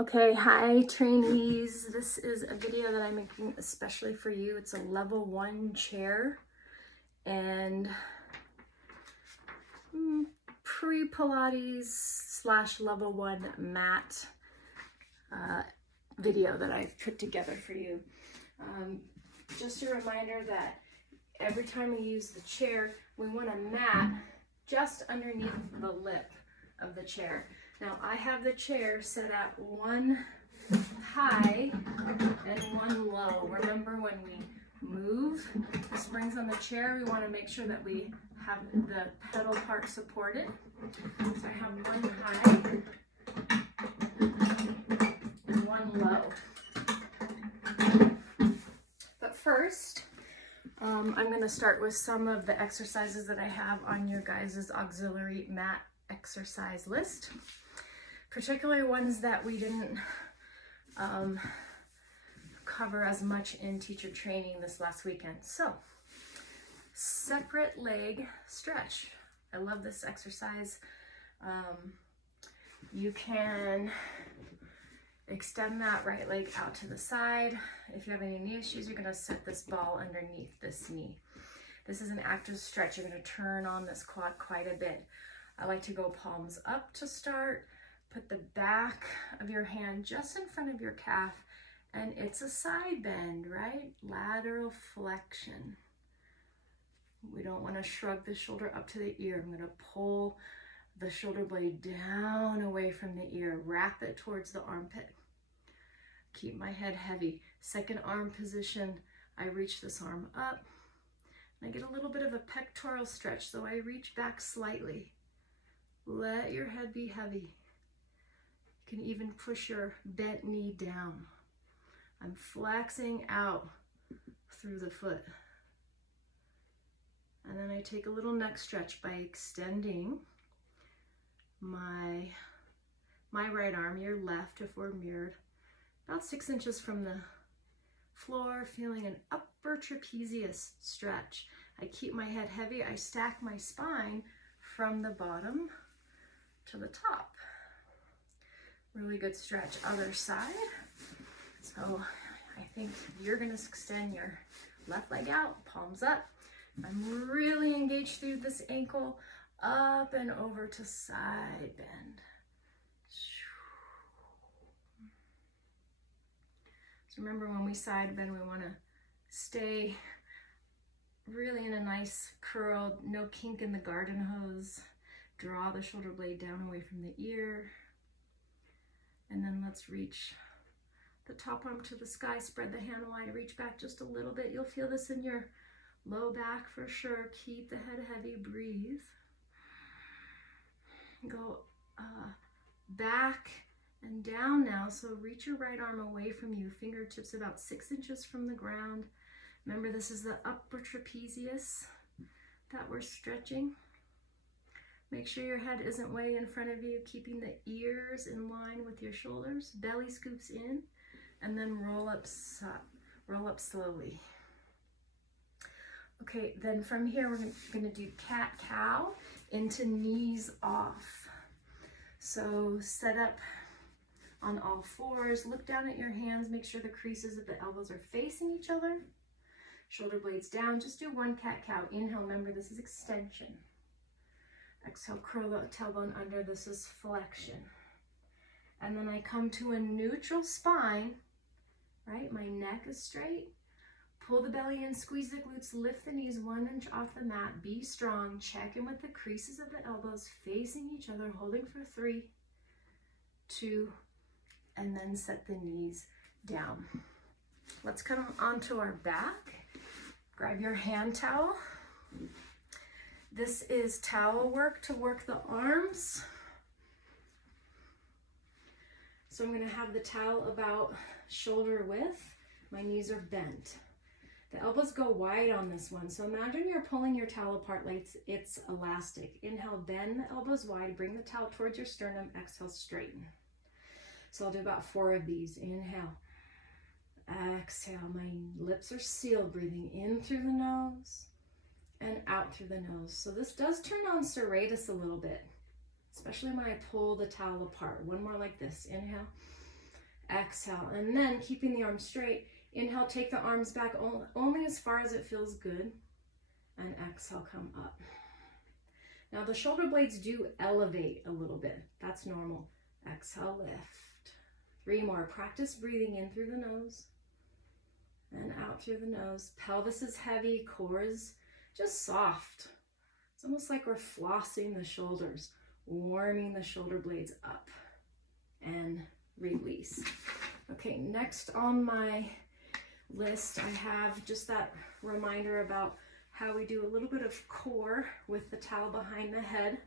Okay, hi trainees. This is a video that I'm making especially for you. It's a level 1 chair and pre-Pilates / level 1 mat video that I've put together for you. Just a reminder that every time we use the chair, we want to mat just underneath the lip of the chair. Now I have the chair set at 1 high and 1 low. Remember, when we move the springs on the chair, we want to make sure that we have the pedal part supported. So I have 1 high and 1 low. But first, I'm going to start with some of the exercises that I have on your guys' auxiliary mat exercise list, particularly ones that we didn't cover as much in teacher training this last weekend. So, separate leg stretch. I love this exercise. You can extend that right leg out to the side. If you have any knee issues, you're going to set this ball underneath this knee. This is an active stretch. You're going to turn on this quad quite a bit. I like to go palms up to start. Put the back of your hand just in front of your calf, and it's a side bend, right? Lateral flexion. We don't want to shrug the shoulder up to the ear. I'm going to pull the shoulder blade down away from the ear. Wrap it towards the armpit. Keep my head heavy. Second arm position, I reach this arm up. And I get a little bit of a pectoral stretch, so I reach back slightly. Let your head be heavy. You can even push your bent knee down. I'm flexing out through the foot. And then I take a little neck stretch by extending my right arm, your left if we're mirrored, about 6 inches from the floor, feeling an upper trapezius stretch. I keep my head heavy. I stack my spine from the bottom to the top. Really good stretch. Other side. So I think you're going to extend your left leg out, palms up. I'm really engaged through this ankle, up and over to side bend. So remember, when we side bend, we want to stay really in a nice curl, no kink in the garden hose. Draw the shoulder blade down away from the ear. And then let's reach the top arm to the sky. Spread the hand wide, reach back just a little bit. You'll feel this in your low back for sure. Keep the head heavy, breathe. Go back and down now. So reach your right arm away from you, fingertips about 6 inches from the ground. Remember, this is the upper trapezius that we're stretching. Make sure your head isn't way in front of you, keeping the ears in line with your shoulders. Belly scoops in, and then roll up slowly. Okay, then from here we're going to do cat-cow into knees off. So set up on all fours, look down at your hands, make sure the creases of the elbows are facing each other. Shoulder blades down, just do 1 cat-cow. Inhale, remember this is extension. Exhale, curl the tailbone under, this is flexion. And then I come to a neutral spine, right? My neck is straight. Pull the belly in, squeeze the glutes, lift the knees 1 inch off the mat. Be strong, check in with the creases of the elbows facing each other, holding for 3, 2, and then set the knees down. Let's come onto our back. Grab your hand towel. This is towel work to work the arms. So I'm going to have the towel about shoulder width. My knees are bent. The elbows go wide on this one. So imagine you're pulling your towel apart like it's elastic. Inhale, bend the elbows wide. Bring the towel towards your sternum. Exhale, straighten. So I'll do about 4 of these. Inhale. Exhale. My lips are sealed. Breathing in through the nose and out through the nose. So this does turn on serratus a little bit, especially when I pull the towel apart. 1 more like this. Inhale. exhale. And then keeping the arms straight, inhale, take the arms back only as far as it feels good, and exhale, come up. Now the shoulder blades do elevate a little bit. That's normal. Exhale, lift. 3 more. Practice breathing in through the nose and out through the nose. Pelvis is heavy, core is just soft. It's almost like we're flossing the shoulders, warming the shoulder blades up, and release. Okay, next on my list, I have just that reminder about how we do a little bit of core with the towel behind the head.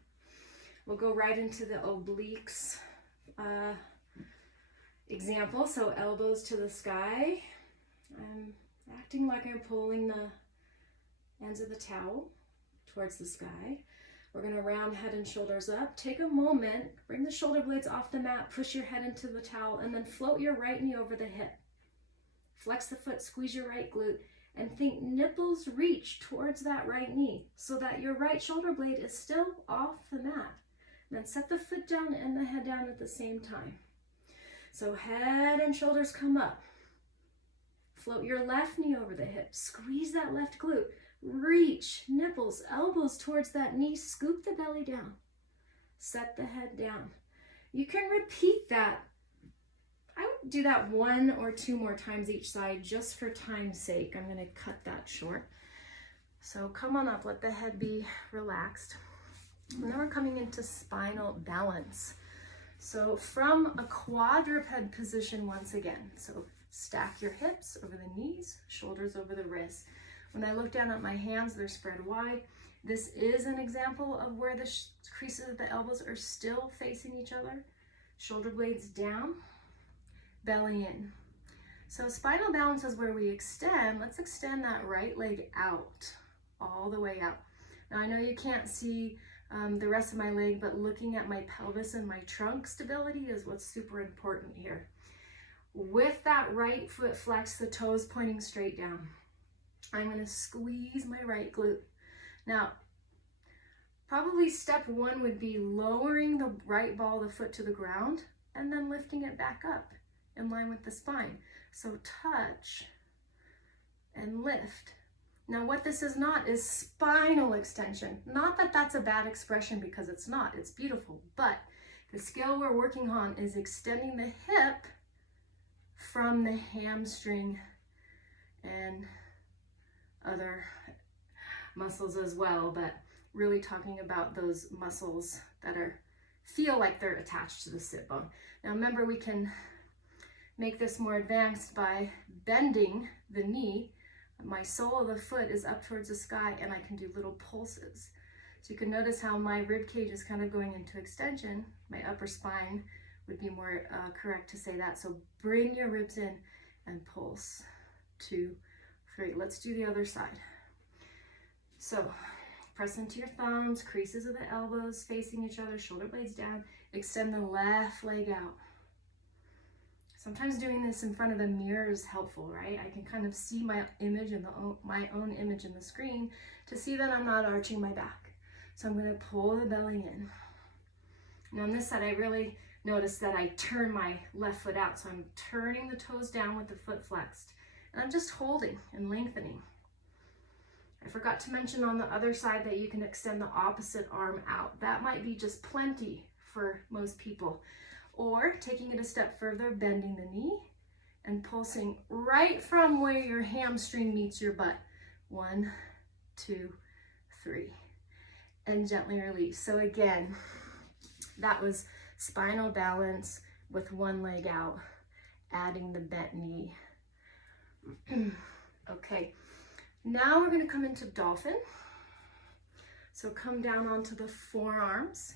We'll go right into the obliques example. So elbows to the sky. I'm acting like I'm pulling the ends of the towel towards the sky. We're going to round head and shoulders up. Take a moment, bring the shoulder blades off the mat, push your head into the towel, and then float your right knee over the hip. Flex the foot, squeeze your right glute, and think nipples reach towards that right knee so that your right shoulder blade is still off the mat. And then set the foot down and the head down at the same time. So head and shoulders come up. Float your left knee over the hip. Squeeze that left glute. Reach, nipples, elbows towards that knee. Scoop the belly down. Set the head down. You can repeat that. I would do that 1 or 2 more times each side just for time's sake. I'm going to cut that short. So come on up, let the head be relaxed. And then we're coming into spinal balance. So from a quadruped position once again. So stack your hips over the knees, shoulders over the wrists. When I look down at my hands, they're spread wide. This is an example of where the creases of the elbows are still facing each other. Shoulder blades down. Belly in. So spinal balance is where we extend. Let's extend that right leg out, all the way out. Now I know you can't see the rest of my leg, but looking at my pelvis and my trunk stability is what's super important here. With that right foot flex, the toes pointing straight down. I'm going to squeeze my right glute. Now, probably step 1 would be lowering the right ball of the foot to the ground and then lifting it back up in line with the spine. So touch and lift. Now what this is not is spinal extension. Not that that's a bad expression, because it's not, it's beautiful, but the skill we're working on is extending the hip from the hamstring and other muscles as well, but really talking about those muscles that feel like they're attached to the sit bone. Now remember, we can make this more advanced by bending the knee. My sole of the foot is up towards the sky, and I can do little pulses. So you can notice how my rib cage is kind of going into extension. My upper spine would be more correct to say that. So bring your ribs in and pulse. 2, 3. Let's do the other side. So press into your thumbs, creases of the elbows facing each other, shoulder blades down. Extend the left leg out. Sometimes doing this in front of a mirror is helpful, right? I can kind of see my image and my own image in the screen to see that I'm not arching my back. So I'm going to pull the belly in. Now on this side, I really notice that I turn my left foot out. So I'm turning the toes down with the foot flexed. And I'm just holding and lengthening. I forgot to mention on the other side that you can extend the opposite arm out. That might be just plenty for most people. Or taking it a step further, bending the knee and pulsing right from where your hamstring meets your butt. 1, 2, 3. And gently release. So again, that was spinal balance with one leg out, adding the bent knee. Okay, now we're going to come into dolphin. So come down onto the forearms.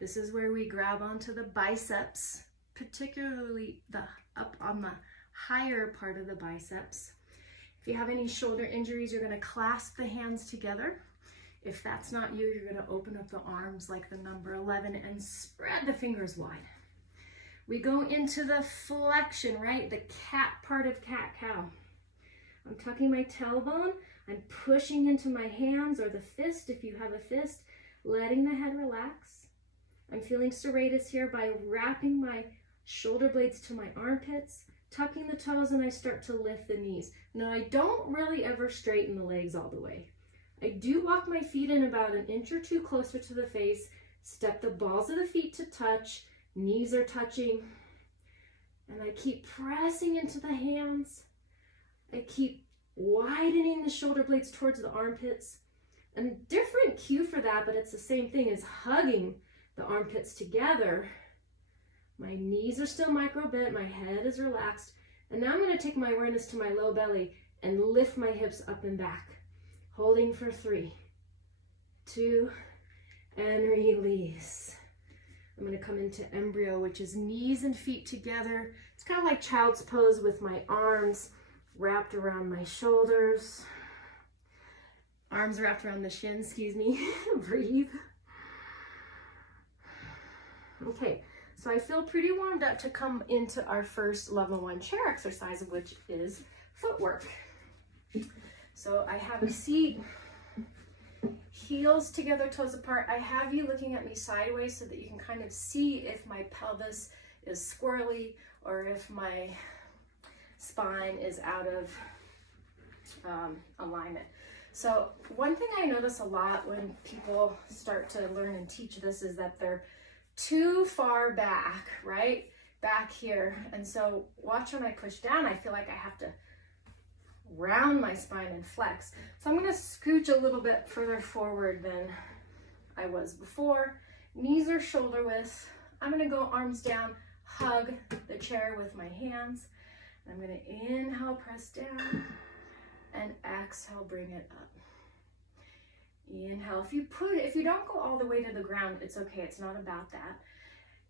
This is where we grab onto the biceps, particularly up on the higher part of the biceps. If you have any shoulder injuries, you're going to clasp the hands together. If that's not you, you're going to open up the arms like the number 11 and spread the fingers wide. We go into the flexion, right? The cat part of cat-cow. I'm tucking my tailbone. I'm pushing into my hands or the fist if you have a fist, letting the head relax. I'm feeling serratus here by wrapping my shoulder blades to my armpits, tucking the toes, and I start to lift the knees. Now I don't really ever straighten the legs all the way. I do walk my feet in about an inch or two closer to the face, step the balls of the feet to touch, knees are touching, and I keep pressing into the hands. I keep widening the shoulder blades towards the armpits. And a different cue for that, but it's the same thing, is hugging the armpits together. My knees are still micro bent, my head is relaxed, and now I'm going to take my awareness to my low belly and lift my hips up and back. Holding for 3, 2, and release. I'm going to come into embryo, which is knees and feet together. It's kind of like child's pose with my arms wrapped around my shoulders. Arms wrapped around the shins, excuse me. Breathe. Okay, so I feel pretty warmed up to come into our first level 1 chair exercise, which is footwork. So I have a seat, heels together, toes apart. I have you looking at me sideways so that you can kind of see if my pelvis is squirrely or if my spine is out of alignment. So one thing I notice a lot when people start to learn and teach this is that they're too far back, right? Back here. And so watch when I push down, I feel like I have to round my spine and flex. So I'm going to scooch a little bit further forward than I was before. Knees are shoulder width. I'm going to go arms down, hug the chair with my hands. I'm going to inhale, press down, and exhale, bring it up. Inhale. If you don't go all the way to the ground, it's okay. It's not about that.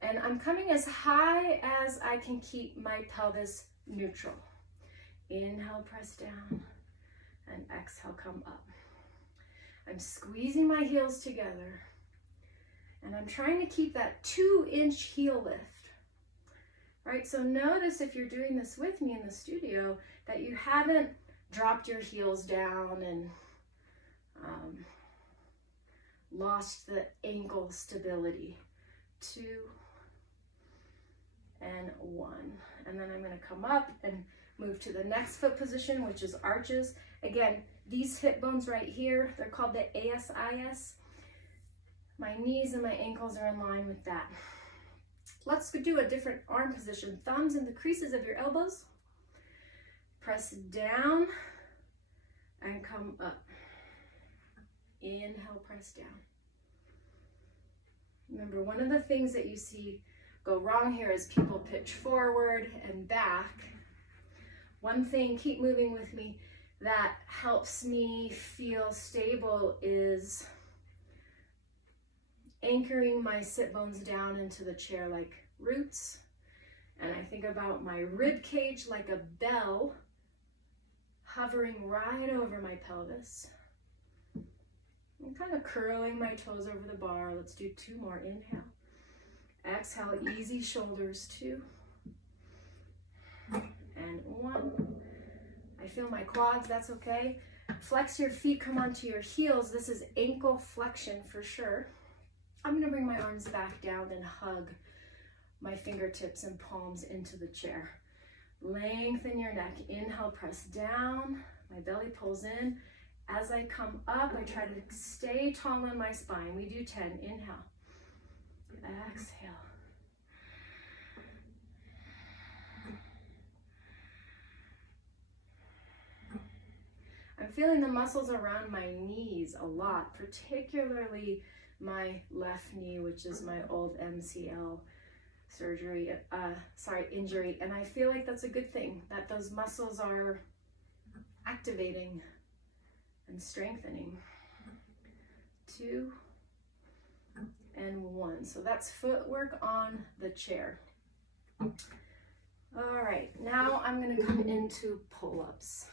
And I'm coming as high as I can keep my pelvis neutral. Inhale, press down, and exhale, come up. I'm squeezing my heels together, and I'm trying to keep that 2-inch heel lift. Right, so notice if you're doing this with me in the studio that you haven't dropped your heels down and lost the ankle stability. 2 and 1. And then I'm going to come up and move to the next foot position, which is arches. Again, these hip bones right here, they're called the ASIS. My knees and my ankles are in line with that. Let's do a different arm position. Thumbs in the creases of your elbows. Press down and come up. Inhale, press down. Remember, one of the things that you see go wrong here is people pitch forward and back. One thing, keep moving with me, that helps me feel stable is anchoring my sit bones down into the chair like roots. And I think about my rib cage like a bell hovering right over my pelvis. I'm kind of curling my toes over the bar. Let's do 2 more. Inhale. Exhale, easy shoulders. 2 and 1. I feel my quads, that's okay. Flex your feet, come onto your heels. This is ankle flexion for sure. I'm going to bring my arms back down and hug my fingertips and palms into the chair. Lengthen your neck. Inhale, press down. My belly pulls in. As I come up, I try to stay tall in my spine. We do 10. Inhale. Exhale. I'm feeling the muscles around my knees a lot, particularly my left knee, which is my old MCL injury. And I feel like that's a good thing, that those muscles are activating and strengthening. 2 and 1. So that's footwork on the chair. All right, now I'm going to come into pull-ups.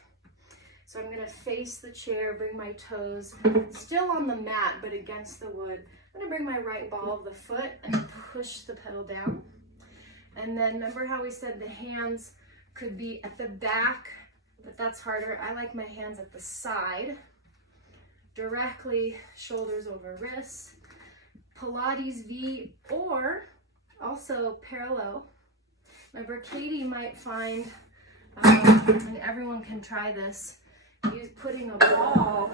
So I'm going to face the chair, bring my toes still on the mat, but against the wood. I'm going to bring my right ball of the foot and push the pedal down. And then remember how we said the hands could be at the back, but that's harder. I like my hands at the side, directly shoulders over wrists, Pilates V, or also parallel. Remember, Katie might find, and everyone can try this, putting a ball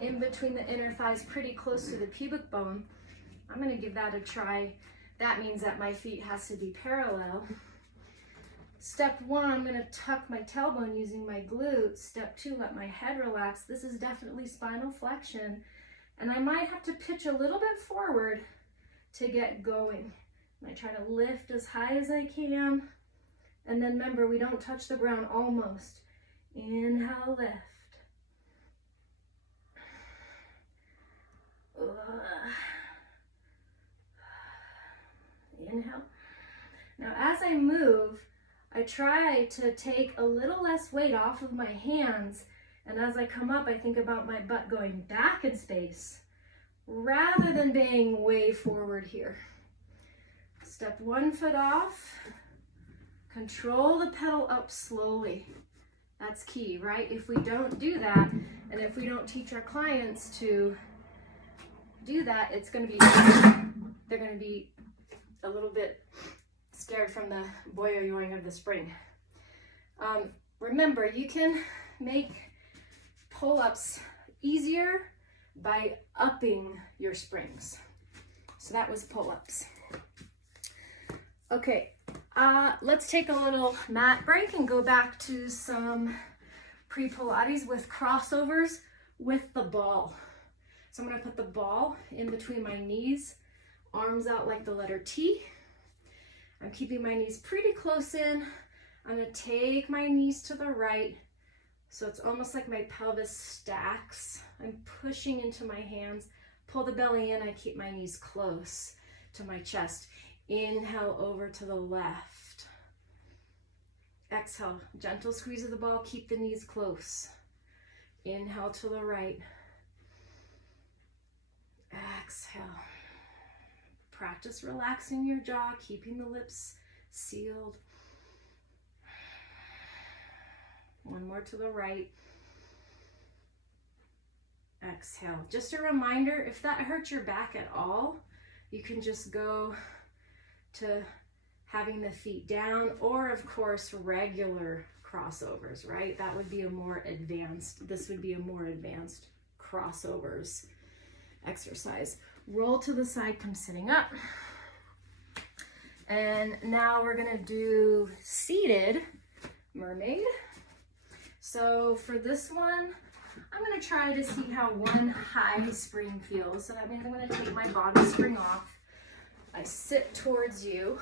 in between the inner thighs pretty close to the pubic bone. I'm going to give that a try. That means that my feet has to be parallel. Step 1, I'm going to tuck my tailbone using my glutes. Step 2, let my head relax. This is definitely spinal flexion. And I might have to pitch a little bit forward to get going. And I try to lift as high as I can. And then remember, we don't touch the ground almost. Inhale, lift. Inhale. Now as I move, I try to take a little less weight off of my hands, and as I come up, I think about my butt going back in space rather than being way forward here. Step 1 foot off, control the pedal up slowly. That's key, right? If we don't do that, and if we don't teach our clients to do that, they're going to be a little bit scared from the boyoing of the spring. Remember, you can make pull-ups easier by upping your springs. So that was pull-ups. Okay, let's take a little mat break and go back to some pre-Pilates with crossovers with the ball. So I'm going to put the ball in between my knees, arms out like the letter T. I'm keeping my knees pretty close in. I'm going to take my knees to the right, so it's almost like my pelvis stacks. I'm pushing into my hands, pull the belly in, I keep my knees close to my chest. Inhale over to the left. Exhale, gentle squeeze of the ball, keep the knees close. Inhale to the right. Exhale. Practice relaxing your jaw, keeping the lips sealed. One more to the right. Exhale. Just a reminder, if that hurts your back at all, you can just go to having the feet down, or of course regular crossovers, right? That would be a more advanced, this would be a more advanced crossovers exercise. Roll to the side, come sitting up. And now we're gonna do seated mermaid. So for this one, I'm gonna try to see how one high spring feels. So that means I'm gonna take my bottom spring off. I sit towards you.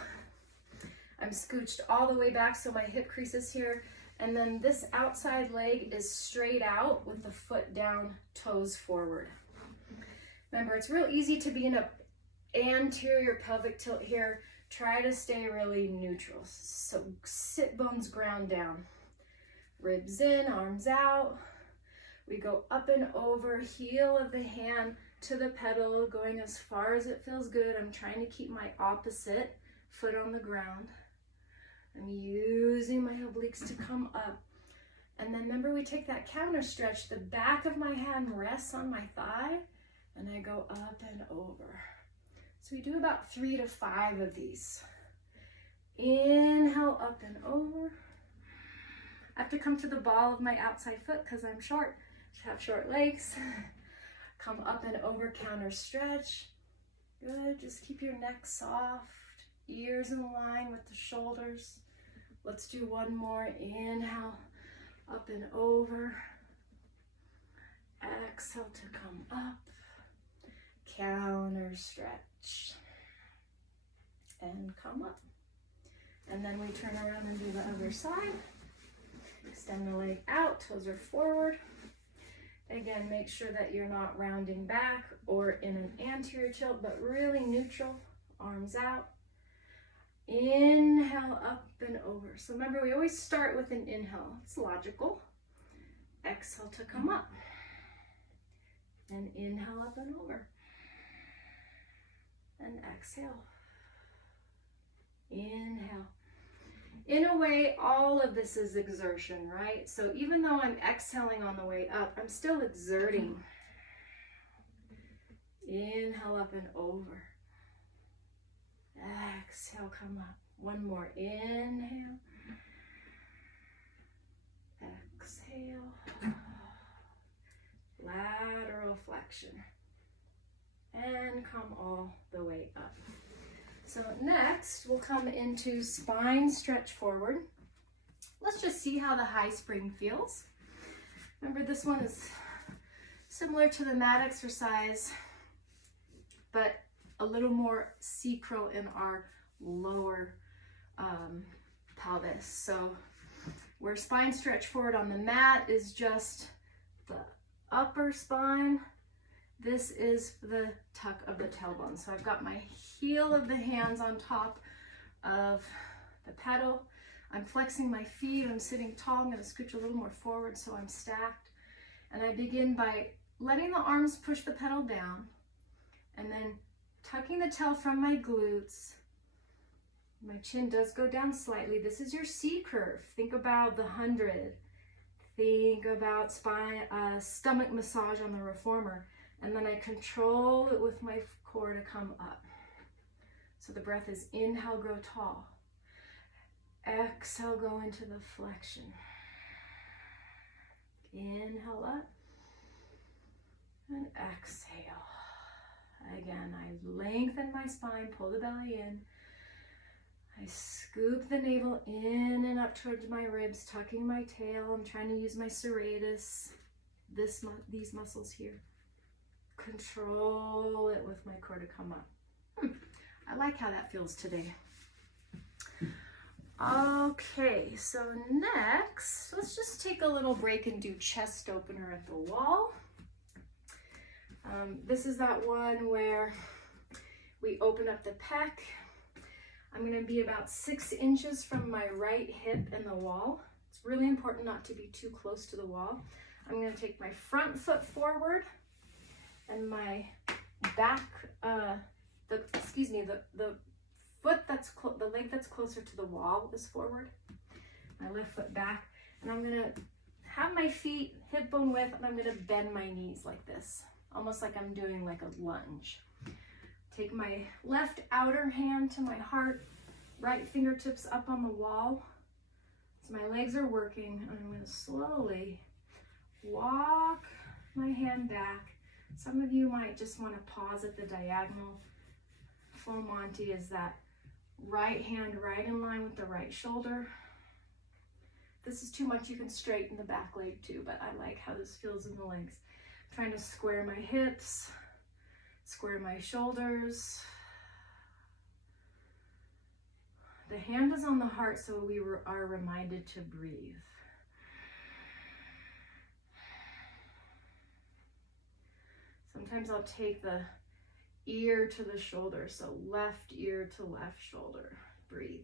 I'm scooched all the way back so my hip crease is here. And then this outside leg is straight out with the foot down, toes forward. Remember, it's real easy to be in an anterior pelvic tilt here. Try to stay really neutral. So sit bones ground down. Ribs in, arms out. We go up and over, heel of the hand to the pedal, going as far as it feels good. I'm trying to keep my opposite foot on the ground. I'm using my obliques to come up. And then remember, we take that counter stretch. The back of my hand rests on my thigh, and I go up and over. So we do about 3 to 5 of these. Inhale, up and over. I have to come to the ball of my outside foot because I'm short. I have short legs. Come up and over, counter stretch. Good, just keep your neck soft, ears in line with the shoulders. Let's do one more. Inhale, up and over. Exhale to come up. Counter stretch. And come up. And then we turn around and do the other side. Extend the leg out, toes are forward. Again, make sure that you're not rounding back or in an anterior tilt, but really neutral, arms out. Inhale, up and over. So remember, we always start with an inhale. It's logical. Exhale to come up. And inhale, up and over. And exhale. Inhale. In a way, all of this is exertion, right? So even though I'm exhaling on the way up, I'm still exerting. Inhale, up and over. Exhale, come up. One more, inhale. Exhale. Lateral flexion. And come all the way up. So next, we'll come into spine stretch forward. Let's just see how the high spring feels. Remember, this one is similar to the mat exercise, but a little more sacral in our lower pelvis. So where spine stretch forward on the mat is just the upper spine, this is the tuck of the tailbone. So I've got my heel of the hands on top of the pedal. I'm flexing my feet. I'm sitting tall. I'm going to scooch a little more forward so I'm stacked. And I begin by letting the arms push the pedal down and then tucking the tail from my glutes. My chin does go down slightly. This is your C curve. Think about the 100. Think about spine, stomach massage on the reformer. And then I control it with my core to come up. So the breath is inhale, grow tall. Exhale, go into the flexion. Inhale up. And exhale. Again, I lengthen my spine, pull the belly in. I scoop the navel in and up towards my ribs, tucking my tail. I'm trying to use my serratus, these muscles here. Control it with my core to come up. I like how that feels today. Okay, so next, let's just take a little break and do chest opener at the wall. This is that one where we open up the pec. I'm going to be about 6 inches from my right hip and the wall. It's really important not to be too close to the wall. I'm going to take my front foot forward and my back, the foot that's the leg that's closer to the wall is forward. My left foot back, and I'm going to have my feet hip bone width, and I'm going to bend my knees like this, almost like I'm doing like a lunge. Take my left outer hand to my heart, right fingertips up on the wall. So my legs are working, and I'm going to slowly walk my hand back. Some of you might just want to pause at the diagonal. Full Monty is that right hand right in line with the right shoulder. If this is too much, you can straighten the back leg too, but I like how this feels in the legs. I'm trying to square my hips, square my shoulders. The hand is on the heart, so we are reminded to breathe. Sometimes I'll take the ear to the shoulder, so left ear to left shoulder. Breathe.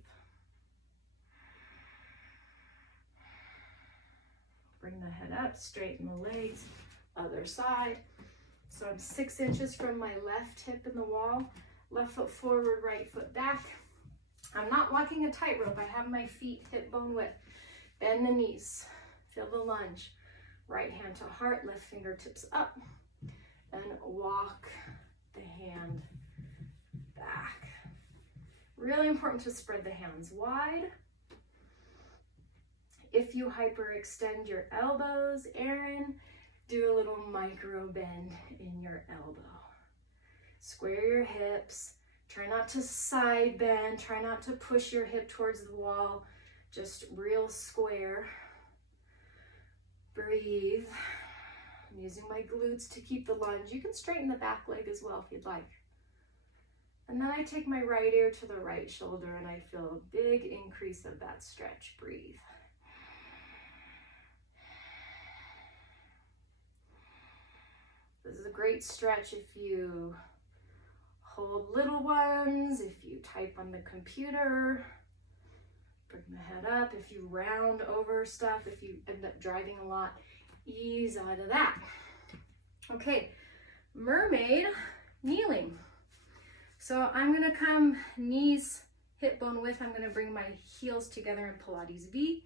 Bring the head up, straighten the legs, other side. So I'm 6 inches from my left hip in the wall, left foot forward, right foot back. I'm not walking a tightrope. I have my feet hip bone width. Bend the knees, feel the lunge. Right hand to heart, left fingertips up, and walk the hand back. Really important to spread the hands wide. If you hyperextend your elbows, Erin, do a little micro bend in your elbow. Square your hips. Try not to side bend. Try not to push your hip towards the wall. Just real square. Breathe. I'm using my glutes to keep the lunge. You can straighten the back leg as well if you'd like. And then I take my right ear to the right shoulder and I feel a big increase of that stretch. Breathe. This is a great stretch if you hold little ones, if you type on the computer, bring the head up, if you round over stuff, if you end up driving a lot, ease out of that. Okay, mermaid kneeling. So I'm gonna come knees hip bone width. I'm gonna bring my heels together in Pilates V.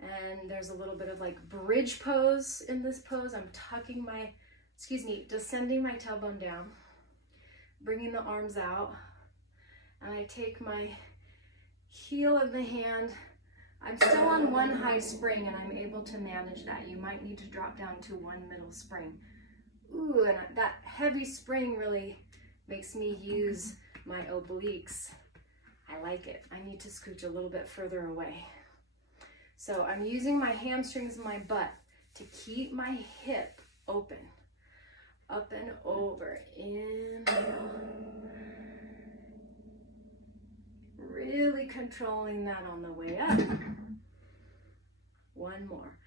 And there's a little bit of like bridge pose in this pose. I'm tucking my, descending my tailbone down, bringing the arms out. And I take my heel of the hand. I'm still on one high spring and I'm able to manage that. You might need to drop down to one middle spring. Ooh, and that heavy spring really makes me use my obliques. I like it. I need to scooch a little bit further away. So I'm using my hamstrings and my butt to keep my hip open. Up and over, inhale. Really controlling that on the way up. One more.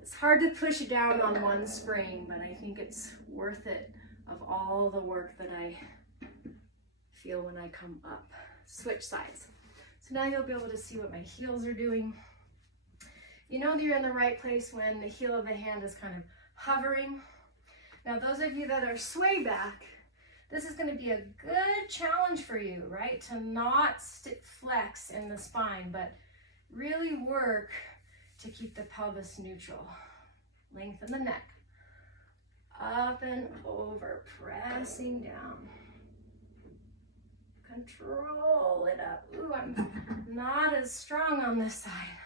It's hard to push down on one spring, but I think it's worth it of all the work that I feel when I come up. Switch sides. So now you'll be able to see what my heels are doing. You know that you're in the right place when the heel of the hand is kind of hovering. Now those of you that are sway back, this is going to be a good challenge for you, right? To not flex in the spine, but really work to keep the pelvis neutral. Lengthen the neck. Up and over, pressing down. Control it up. Ooh, I'm not as strong on this side.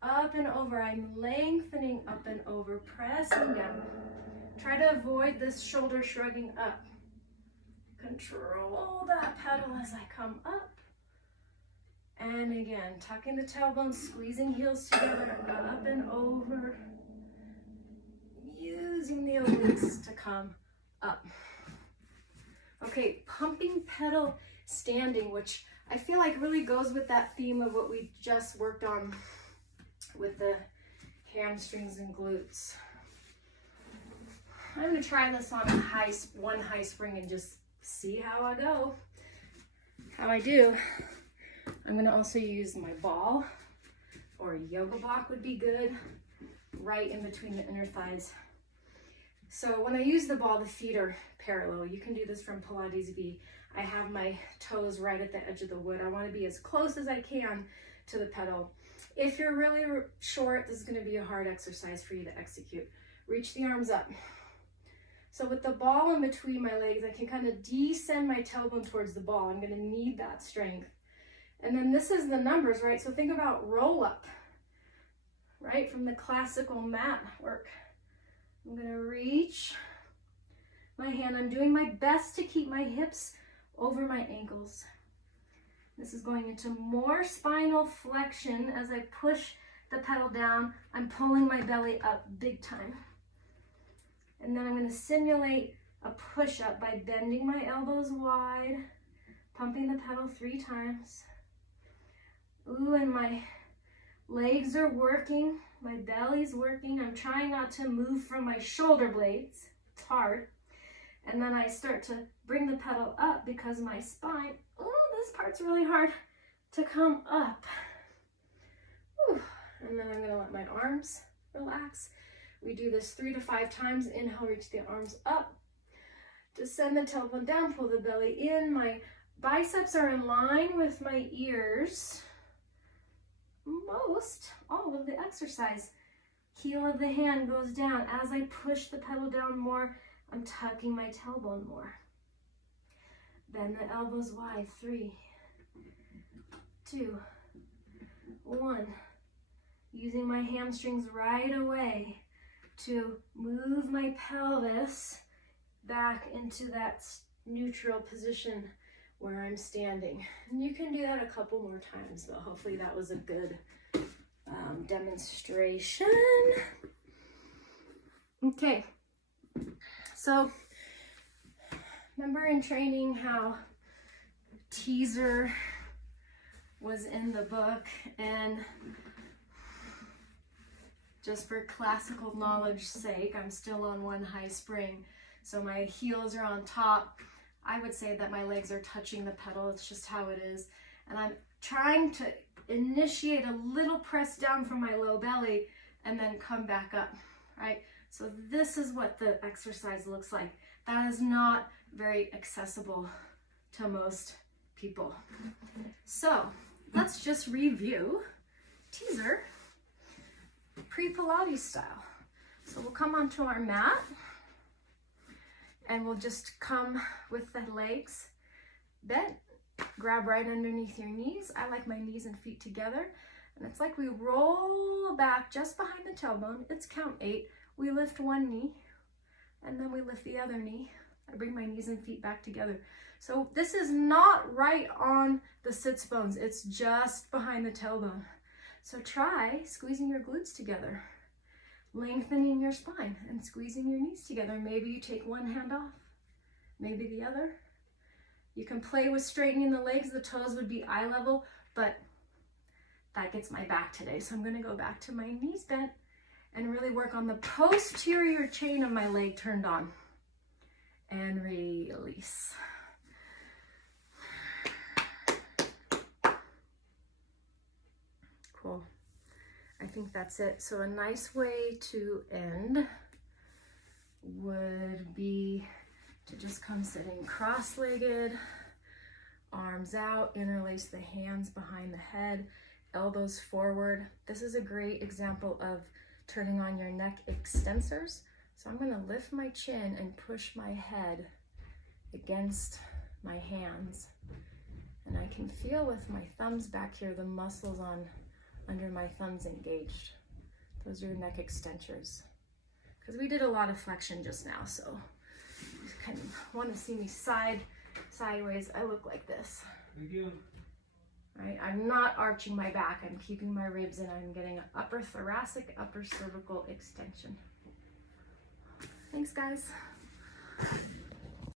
Up and over, I'm lengthening up and over, pressing down. Try to avoid this shoulder shrugging up. Control that pedal as I come up. And again, tucking the tailbone, squeezing heels together, up and over. Using the obliques to come up. Okay, pumping pedal standing, which I feel like really goes with that theme of what we just worked on with the hamstrings and glutes. I'm going to try this on one high spring and just see how I go, how I do. I'm going to also use my ball, or a yoga block would be good, right in between the inner thighs. So when I use the ball, the feet are parallel. You can do this from Pilates V. I have my toes right at the edge of the wood. I want to be as close as I can to the pedal. If you're really short, this is going to be a hard exercise for you to execute. Reach the arms up. So with the ball in between my legs, I can kind of descend my tailbone towards the ball. I'm going to need that strength. And then this is the numbers, right? So think about roll up, right? From the classical mat work. I'm going to reach my hand. I'm doing my best to keep my hips over my ankles. This is going into more spinal flexion as I push the pedal down. I'm pulling my belly up big time. And then I'm going to simulate a push-up by bending my elbows wide, pumping the pedal 3 times. Ooh, and my legs are working, my belly's working. I'm trying not to move from my shoulder blades. It's hard. And then I start to bring the pedal up because my spine, this part's really hard to come up. Whew. And then I'm going to let my arms relax. We do this 3 to 5 times. Inhale, reach the arms up. Descend the tailbone down, pull the belly in. My biceps are in line with my ears. All of the exercise. Heel of the hand goes down. As I push the pedal down more, I'm tucking my tailbone more. Bend the elbows wide. 3, 2, 1. Using my hamstrings right away to move my pelvis back into that neutral position where I'm standing. And you can do that a couple more times, but hopefully that was a good demonstration. Okay, so remember in training how teaser was in the book, and just for classical knowledge sake, I'm still on one high spring. So my heels are on top. I would say that my legs are touching the pedal. It's just how it is. And I'm trying to initiate a little press down from my low belly and then come back up, right? So this is what the exercise looks like. That is not very accessible to most people. So let's just review teaser pre-Pilates style. So we'll come onto our mat and we'll just come with the legs bent Grab right underneath your knees. I like my knees and feet together. And it's like we roll back just behind the tailbone. It's count 8. We lift one knee and then we lift the other knee. I bring my knees and feet back together. So this is not right on the sits bones. It's just behind the tailbone. So try squeezing your glutes together, lengthening your spine and squeezing your knees together. Maybe you take one hand off, maybe the other. You can play with straightening the legs. The toes would be eye level, but that gets my back today. So I'm gonna go back to my knees bent and really work on the posterior chain of my leg turned on. And release. Cool. I think that's it. So a nice way to end would be to just come sitting cross-legged, arms out, interlace the hands behind the head, elbows forward. This is a great example of turning on your neck extensors. So I'm going to lift my chin and push my head against my hands. And I can feel with my thumbs back here, the muscles under my thumbs engaged. Those are neck extensors. Because we did a lot of flexion just now, so you kind of want to see me sideways. I look like this. Right? I'm not arching my back. I'm keeping my ribs in. I'm getting an upper thoracic, upper cervical extension. Thanks, guys.